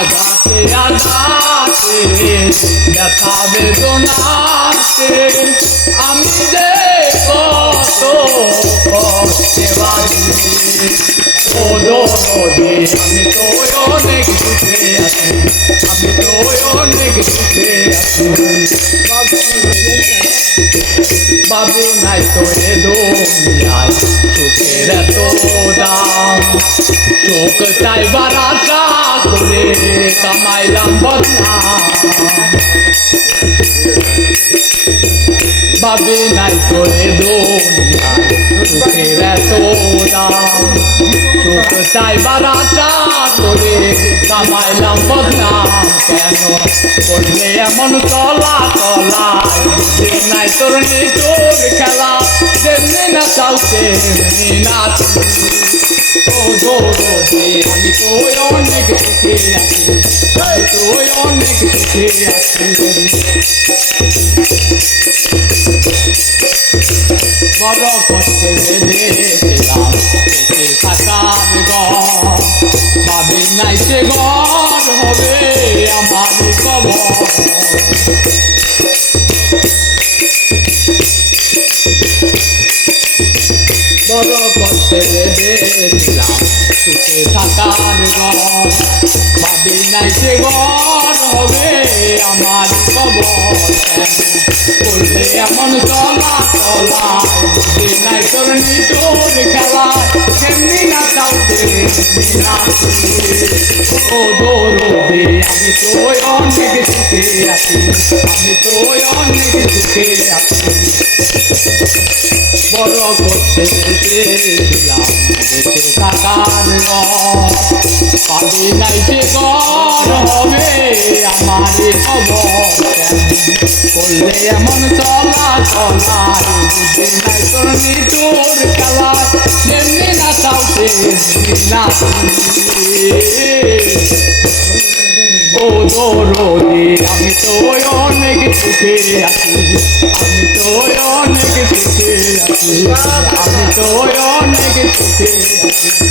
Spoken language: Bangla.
আঘাতে আঘাতে ব্যথা বেদনাতে আমি যে কত কষ্টে বাঁচি ও দরদে আমি তো অনেক সুখে আছি আমি তো অনেক সুখে আছি ভাবি নাই তো এ দুনিয়ায় সুখের এত দাম চোখ চাইবার আশা করে কামাইলাম বদনাম ভাবি নাই তো এ দুনিয়ায় সুখের এত দাম চোখ চাইবার আশা করে কামাইলাম বদনাম কেন করলে এমন চলা চলায় বুঝি নাই তোর নিটোর খেলা যেমনি না চাউতে এমনি নাচি ও দৌড়ে আমি তো অনেক সুখে আছি আমি তো অনেক সুখে আছি বড় কষ্টে বেঁধেছিলাম বেঁচে থাকার ঘর ভাবি নাই সে ঘর হবে আমার কবর বড় কষ্টে বেঁধেছিলাম সুখে থাকার ঘর ভাবি নাই সে ঘর হবে আমার কবর করলে এমন চলা চলা বুঝি নাই তোর নিটোর খেলা কেমনি না চাউতে ও দৌড়ে আমি তো অনেক সুখে আছি আমি তো অনেক সুখে আছি বড় করতে দিলাম বেঁচে থাকার পাবি নাই সে ঘর হবে আমার খবর করলে এমন চলা চলায় বুঝি নাই তোর নিটোর খেলা যেমনি না চাউতে ও দৌড়ে আমি তো অনেক সুখে আছি আমি তো অনেক সুখে আছি আমি তো অনেক সুখে আছি